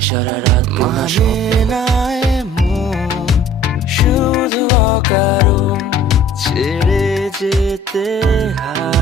সারা রাত মানে না এমন শুধু অকারণ ছেড়ে যেতে হয়।